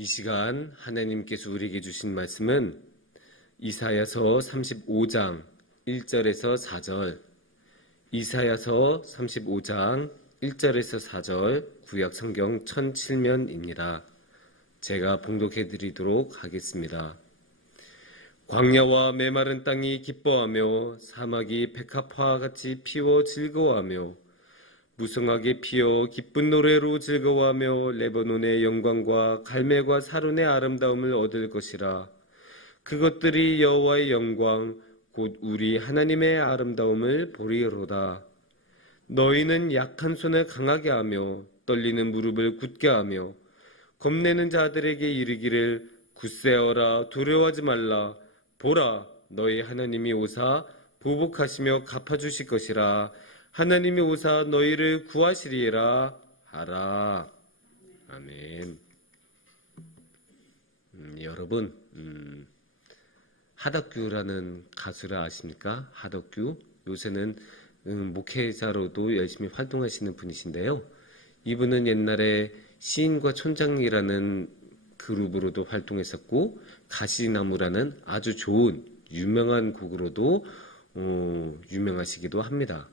이 시간 하나님께서 우리에게 주신 말씀은 이사야서 35장 1절에서 4절, 이사야서 35장 1절에서 4절 구약 성경 1007면입니다. 제가 봉독해 드리도록 하겠습니다. 광야와 메마른 땅이 기뻐하며 사막이 백합화와 같이 피워 즐거워하며 무성하게 피어 기쁜 노래로 즐거워하며 레바논의 영광과 갈멜과 사론의 아름다움을 얻을 것이라. 그것들이 여호와의 영광 곧 우리 하나님의 아름다움을 보리로다. 너희는 약한 손을 강하게 하며 떨리는 무릎을 굳게 하며 겁내는 자들에게 이르기를 굳세어라, 두려워하지 말라. 보라, 너희 하나님이 오사 보복하시며 갚아주실 것이라. 하나님이 오사 너희를 구하시리라 하라. 아멘. 여러분, 하덕규라는 가수를 아십니까? 하덕규. 요새는 목회자로도 열심히 활동하시는 분이신데요. 이분은 옛날에 시인과 촌장이라는 그룹으로도 활동했었고, 가시나무라는 아주 좋은 유명한 곡으로도 유명하시기도 합니다.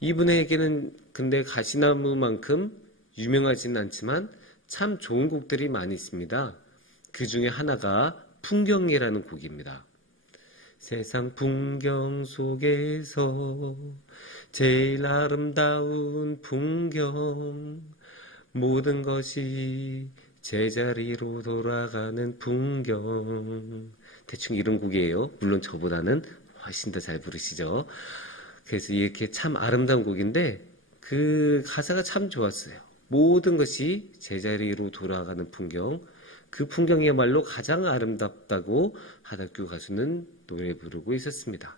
이분에게는 근데 가시나무만큼 유명하진 않지만 참 좋은 곡들이 많이 있습니다. 그 중에 하나가 풍경이라는 곡입니다. 세상 풍경 속에서 제일 아름다운 풍경, 모든 것이 제자리로 돌아가는 풍경. 대충 이런 곡이에요. 물론 저보다는 훨씬 더 잘 부르시죠. 그래서 이렇게 참 아름다운 곡인데 그 가사가 참 좋았어요. 모든 것이 제자리로 돌아가는 풍경, 그 풍경이야말로 가장 아름답다고 하덕규 가수는 노래 부르고 있었습니다.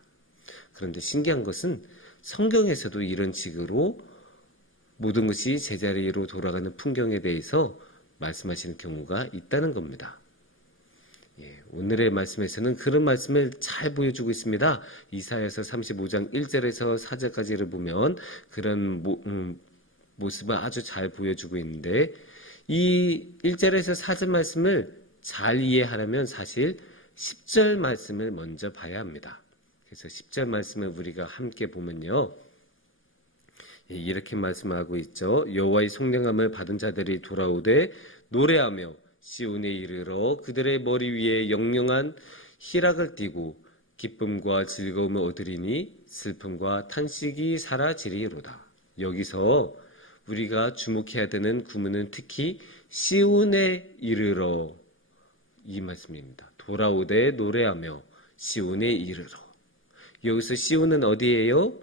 그런데 신기한 것은 성경에서도 이런 식으로 모든 것이 제자리로 돌아가는 풍경에 대해서 말씀하시는 경우가 있다는 겁니다. 오늘의 말씀에서는 그런 말씀을 잘 보여주고 있습니다. 이사야서 35장 1절에서 4절까지를 보면 그런 모습을 아주 잘 보여주고 있는데, 이 1절에서 4절 말씀을 잘 이해하려면 사실 10절 말씀을 먼저 봐야 합니다. 그래서 10절 말씀을 우리가 함께 보면요, 이렇게 말씀하고 있죠. 여호와의 성령함을 받은 자들이 돌아오되 노래하며 시온에 이르러 그들의 머리 위에 영영한 희락을 띠고 기쁨과 즐거움을 얻으리니 슬픔과 탄식이 사라지리로다. 여기서 우리가 주목해야 되는 구문은 특히 시온에 이르러, 이 말씀입니다. 돌아오되 노래하며 시온에 이르러. 여기서 시온은 어디예요?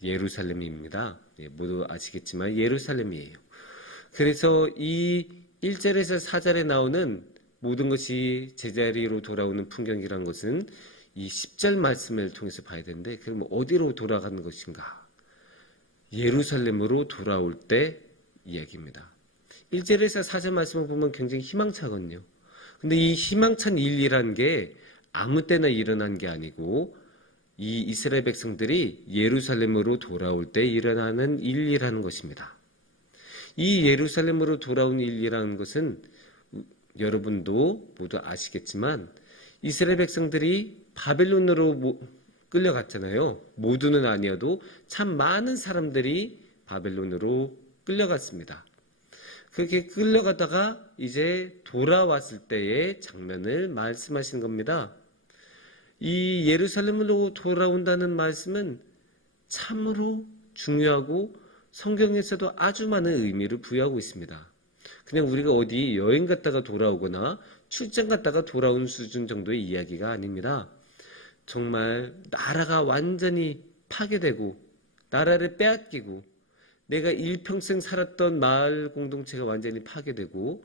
예루살렘입니다. 모두 아시겠지만 예루살렘이에요. 그래서 이 1절에서 4절에 나오는 모든 것이 제자리로 돌아오는 풍경이라는 것은 이 10절 말씀을 통해서 봐야 되는데, 그럼 어디로 돌아가는 것인가? 예루살렘으로 돌아올 때 이야기입니다. 1절에서 4절 말씀을 보면 굉장히 희망차거든요. 근데 이 희망찬 일이라는 게 아무 때나 일어난 게 아니고 이 이스라엘 백성들이 예루살렘으로 돌아올 때 일어나는 일이라는 것입니다. 이 예루살렘으로 돌아온 일이라는 것은 여러분도 모두 아시겠지만 이스라엘 백성들이 바벨론으로 끌려갔잖아요. 모두는 아니어도 참 많은 사람들이 바벨론으로 끌려갔습니다. 그렇게 끌려가다가 이제 돌아왔을 때의 장면을 말씀하신 겁니다. 이 예루살렘으로 돌아온다는 말씀은 참으로 중요하고 성경에서도 아주 많은 의미를 부여하고 있습니다. 그냥 우리가 어디 여행 갔다가 돌아오거나 출장 갔다가 돌아온 수준 정도의 이야기가 아닙니다. 정말 나라가 완전히 파괴되고 나라를 빼앗기고 내가 일평생 살았던 마을 공동체가 완전히 파괴되고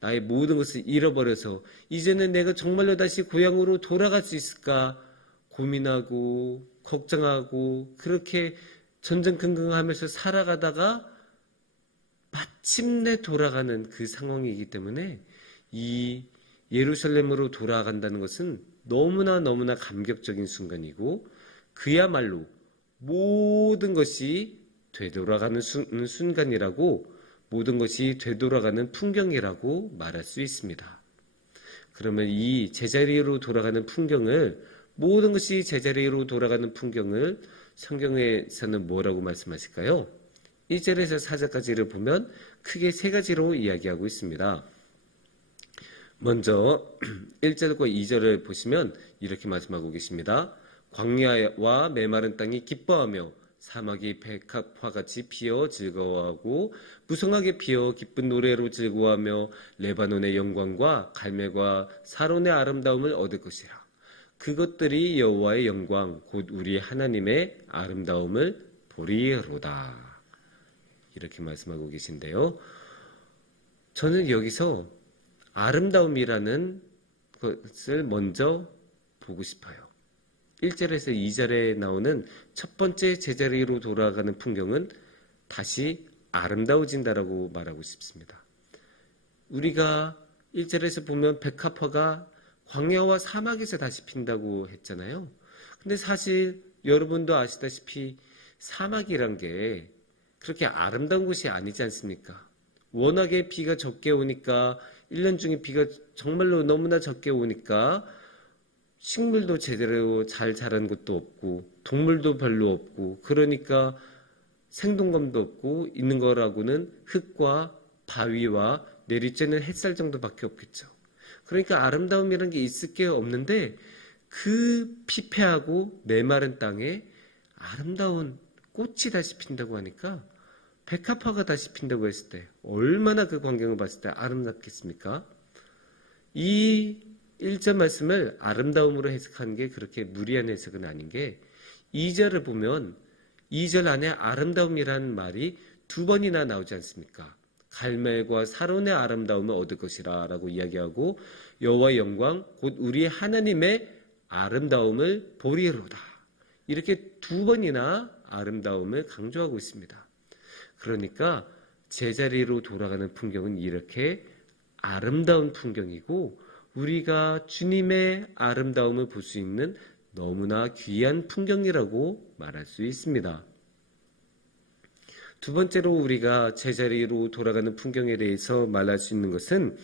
나의 모든 것을 잃어버려서 이제는 내가 정말로 다시 고향으로 돌아갈 수 있을까 고민하고 걱정하고 그렇게 전전긍긍하면서 살아가다가 마침내 돌아가는 그 상황이기 때문에 이 예루살렘으로 돌아간다는 것은 너무나 감격적인 순간이고 그야말로 모든 것이 되돌아가는 순간이라고 모든 것이 되돌아가는 풍경이라고 말할 수 있습니다. 그러면 이 제자리로 돌아가는 풍경을, 모든 것이 제자리로 돌아가는 풍경을 성경에서는 뭐라고 말씀하실까요? 1절에서 4절까지를 보면 크게 세 가지로 이야기하고 있습니다. 먼저 1절과 2절을 보시면 이렇게 말씀하고 계십니다. 광야와 메마른 땅이 기뻐하며 사막이 백합화같이 피어 즐거워하고 무성하게 피어 기쁜 노래로 즐거워하며 레바논의 영광과 갈멜과 사론의 아름다움을 얻을 것이라. 그것들이 여호와의 영광 곧 우리 하나님의 아름다움을 보리로다. 이렇게 말씀하고 계신데요. 저는 여기서 아름다움이라는 것을 먼저 보고 싶어요. 1절에서 2절에 나오는 첫 번째 제자리로 돌아가는 풍경은 다시 아름다워진다라고 말하고 싶습니다. 우리가 1절에서 보면 백합화가 광야와 사막에서 다시 핀다고 했잖아요. 근데 사실 여러분도 아시다시피 사막이란 게 그렇게 아름다운 곳이 아니지 않습니까? 워낙에 비가 적게 오니까 1년 중에 비가 정말로 너무나 적게 오니까 식물도 제대로 잘 자란 곳도 없고 동물도 별로 없고 그러니까 생동감도 없고 있는 거라고는 흙과 바위와 내리쬐는 햇살 정도밖에 없겠죠. 그러니까 아름다움이라는 게 있을 게 없는데 그 피폐하고 메마른 땅에 아름다운 꽃이 다시 핀다고 하니까 백합화가 다시 핀다고 했을 때 얼마나 그 광경을 봤을 때 아름답겠습니까? 이 1절 말씀을 아름다움으로 해석하는 게 그렇게 무리한 해석은 아닌 게 2절을 보면 2절 안에 아름다움이라는 말이 두 번이나 나오지 않습니까? 갈멜과 사론의 아름다움을 얻을 것이라 라고 이야기하고 여호와의 영광 곧 우리 하나님의 아름다움을 보리로다. 이렇게 두 번이나 아름다움을 강조하고 있습니다. 그러니까 제자리로 돌아가는 풍경은 이렇게 아름다운 풍경이고 우리가 주님의 아름다움을 볼 수 있는 너무나 귀한 풍경이라고 말할 수 있습니다. 두 번째로 우리가 제자리로 돌아가는 풍경에 대해서 말할 수 있는 것은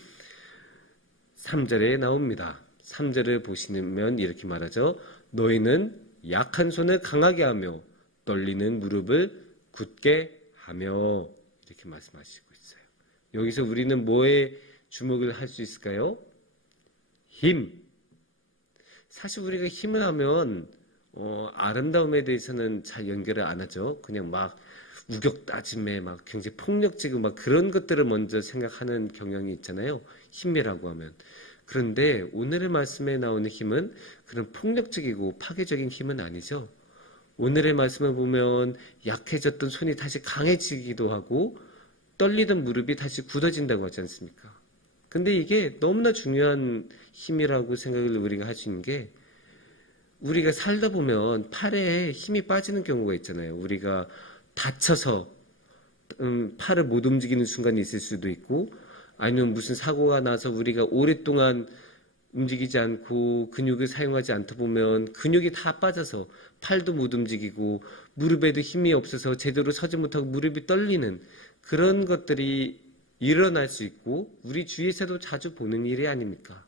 3절에 나옵니다. 3절을 보시면 이렇게 말하죠. 너희는 약한 손을 강하게 하며 떨리는 무릎을 굳게 하며 이렇게 말씀하시고 있어요. 여기서 우리는 뭐에 주목을 할 수 있을까요? 힘. 사실 우리가 힘을 하면 아름다움에 대해서는 잘 연결을 안 하죠. 그냥 막 우격다짐에 막 굉장히 폭력적이고 막 그런 것들을 먼저 생각하는 경향이 있잖아요. 힘이라고 하면. 그런데 오늘의 말씀에 나오는 힘은 그런 폭력적이고 파괴적인 힘은 아니죠. 오늘의 말씀을 보면 약해졌던 손이 다시 강해지기도 하고 떨리던 무릎이 다시 굳어진다고 하지 않습니까? 근데 이게 너무나 중요한 힘이라고 생각을 우리가 할 수 있는 게 우리가 살다 보면 팔에 힘이 빠지는 경우가 있잖아요. 우리가 다쳐서 팔을 못 움직이는 순간이 있을 수도 있고 아니면 무슨 사고가 나서 우리가 오랫동안 움직이지 않고 근육을 사용하지 않다 보면 근육이 다 빠져서 팔도 못 움직이고 무릎에도 힘이 없어서 제대로 서지 못하고 무릎이 떨리는 그런 것들이 일어날 수 있고 우리 주위에서도 자주 보는 일이 아닙니까?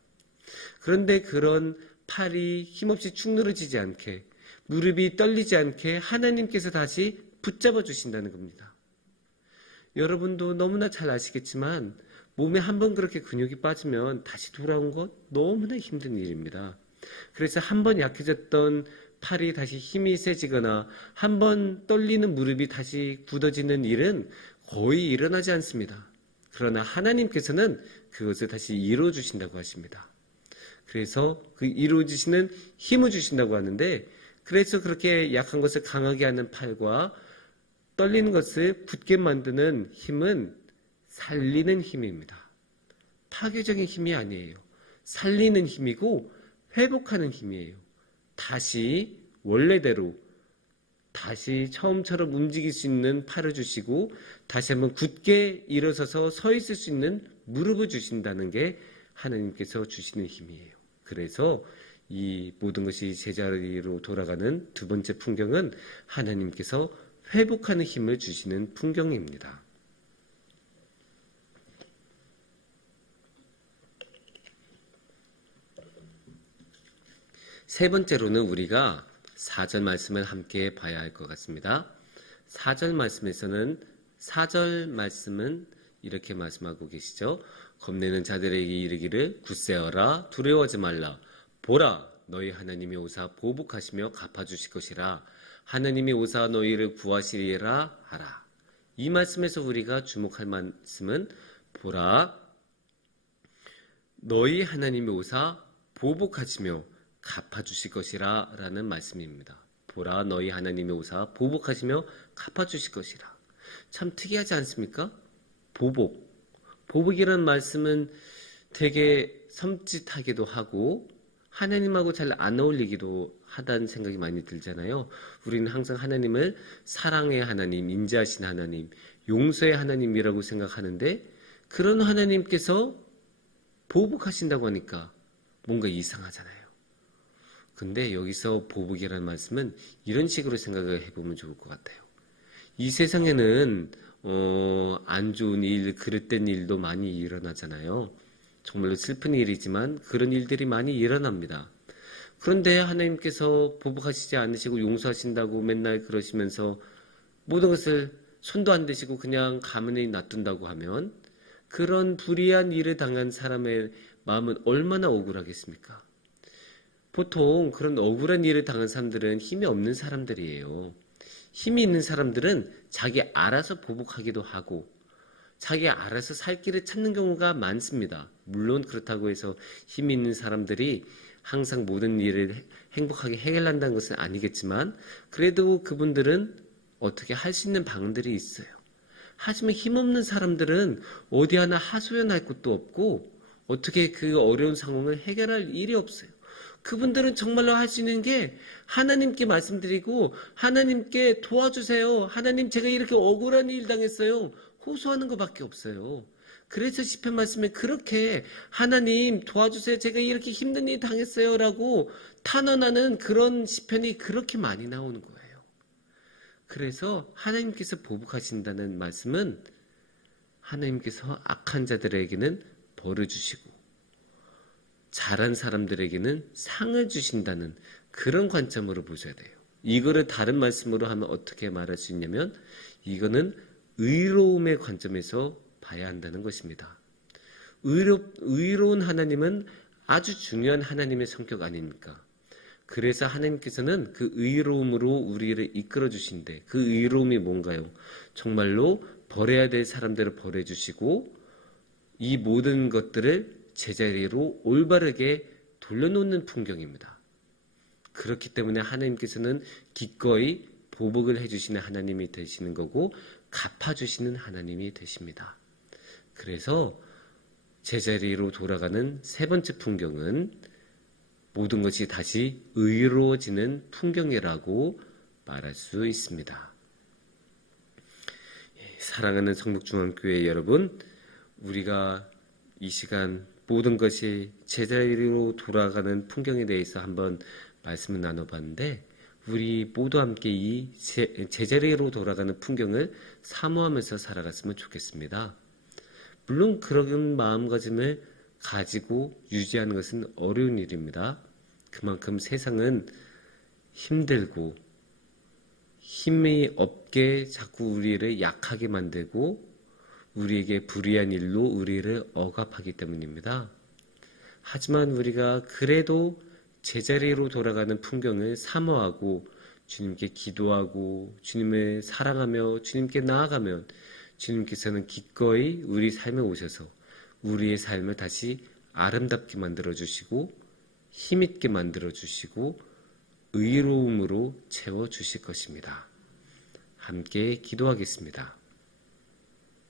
그런데 그런 팔이 힘없이 축 늘어지지 않게 무릎이 떨리지 않게 하나님께서 다시 붙잡아 주신다는 겁니다. 여러분도 너무나 잘 아시겠지만 몸에 한번 그렇게 근육이 빠지면 다시 돌아온 것 너무나 힘든 일입니다. 그래서 한번 약해졌던 팔이 다시 힘이 세지거나 한번 떨리는 무릎이 다시 굳어지는 일은 거의 일어나지 않습니다. 그러나 하나님께서는 그것을 다시 이루어 주신다고 하십니다. 그래서 그 이루어 주시는 힘을 주신다고 하는데 그래서 그렇게 약한 것을 강하게 하는 팔과 떨리는 것을 굳게 만드는 힘은 살리는 힘입니다. 파괴적인 힘이 아니에요. 살리는 힘이고 회복하는 힘이에요. 다시 원래대로 다시 처음처럼 움직일 수 있는 팔을 주시고 다시 한번 굳게 일어서서 서 있을 수 있는 무릎을 주신다는 게 하나님께서 주시는 힘이에요. 그래서 이 모든 것이 제자리로 돌아가는 두 번째 풍경은 하나님께서 회복하는 힘을 주시는 풍경입니다. 세 번째로는 우리가 4절 말씀을 함께 봐야 할 것 같습니다. 4절 말씀은 이렇게 말씀하고 계시죠. 겁내는 자들에게 이르기를 굳세어라 두려워하지 말라. 보라 너희 하나님이 오사 보복하시며 갚아주실 것이라. 하나님이 오사 너희를 구하시리라 하라. 이 말씀에서 우리가 주목할 말씀은 보라 너희 하나님이 오사 보복하시며 갚아주실 것이라 라는 말씀입니다. 보라 너희 하나님이 오사 보복하시며 갚아주실 것이라. 참 특이하지 않습니까? 보복이라는 말씀은 되게 섬찟하기도 하고 하나님하고 잘 안 어울리기도 하다는 생각이 많이 들잖아요. 우리는 항상 하나님을 사랑의 하나님, 인자하신 하나님, 용서의 하나님이라고 생각하는데 그런 하나님께서 보복하신다고 하니까 뭔가 이상하잖아요. 근데 여기서 보복이라는 말씀은 이런 식으로 생각을 해보면 좋을 것 같아요. 이 세상에는 안 좋은 일, 그릇된 일도 많이 일어나잖아요. 정말로 슬픈 일이지만 그런 일들이 많이 일어납니다. 그런데 하나님께서 보복하시지 않으시고 용서하신다고 맨날 그러시면서 모든 것을 손도 안 대시고 그냥 가만히 놔둔다고 하면 그런 불의한 일을 당한 사람의 마음은 얼마나 억울하겠습니까? 보통 그런 억울한 일을 당한 사람들은 힘이 없는 사람들이에요. 힘이 있는 사람들은 자기 알아서 보복하기도 하고 자기 알아서 살 길을 찾는 경우가 많습니다. 물론 그렇다고 해서 힘이 있는 사람들이 항상 모든 일을 행복하게 해결한다는 것은 아니겠지만 그래도 그분들은 어떻게 할 수 있는 방들이 있어요. 하지만 힘없는 사람들은 어디 하나 하소연할 것도 없고 어떻게 그 어려운 상황을 해결할 일이 없어요. 그분들은 정말로 할 수 있는 게 하나님께 말씀드리고 하나님께 도와주세요. 하나님 제가 이렇게 억울한 일 당했어요. 호소하는 것밖에 없어요. 그래서 시편 말씀에 그렇게 하나님 도와주세요. 제가 이렇게 힘든 일 당했어요. 라고 탄원하는 그런 시편이 그렇게 많이 나오는 거예요. 그래서 하나님께서 보복하신다는 말씀은 하나님께서 악한 자들에게는 벌을 주시고 잘한 사람들에게는 상을 주신다는 그런 관점으로 보셔야 돼요. 이거를 다른 말씀으로 하면 어떻게 말할 수 있냐면 이거는 의로움의 관점에서 봐야 한다는 것입니다. 의로운 하나님은 아주 중요한 하나님의 성격 아닙니까? 그래서 하나님께서는 그 의로움으로 우리를 이끌어 주신데 그 의로움이 뭔가요? 정말로 버려야 될 사람들을 버려주시고 이 모든 것들을 제자리로 올바르게 돌려놓는 풍경입니다. 그렇기 때문에 하나님께서는 기꺼이 보복을 해주시는 하나님이 되시는 거고 갚아주시는 하나님이 되십니다. 그래서 제자리로 돌아가는 세 번째 풍경은 모든 것이 다시 의로워지는 풍경이라고 말할 수 있습니다. 사랑하는 성북중앙교회 여러분, 우리가 이 시간 모든 것이 제자리로 돌아가는 풍경에 대해서 한번 말씀을 나눠봤는데 우리 모두 함께 이 제자리로 돌아가는 풍경을 사모하면서 살아갔으면 좋겠습니다. 물론 그런 마음가짐을 가지고 유지하는 것은 어려운 일입니다. 그만큼 세상은 힘들고 힘이 없게 자꾸 우리를 약하게 만들고 우리에게 불의한 일로 우리를 억압하기 때문입니다. 하지만 우리가 그래도 제자리로 돌아가는 풍경을 사모하고 주님께 기도하고 주님을 사랑하며 주님께 나아가면 주님께서는 기꺼이 우리 삶에 오셔서 우리의 삶을 다시 아름답게 만들어주시고 힘있게 만들어주시고 의로움으로 채워주실 것입니다. 함께 기도하겠습니다.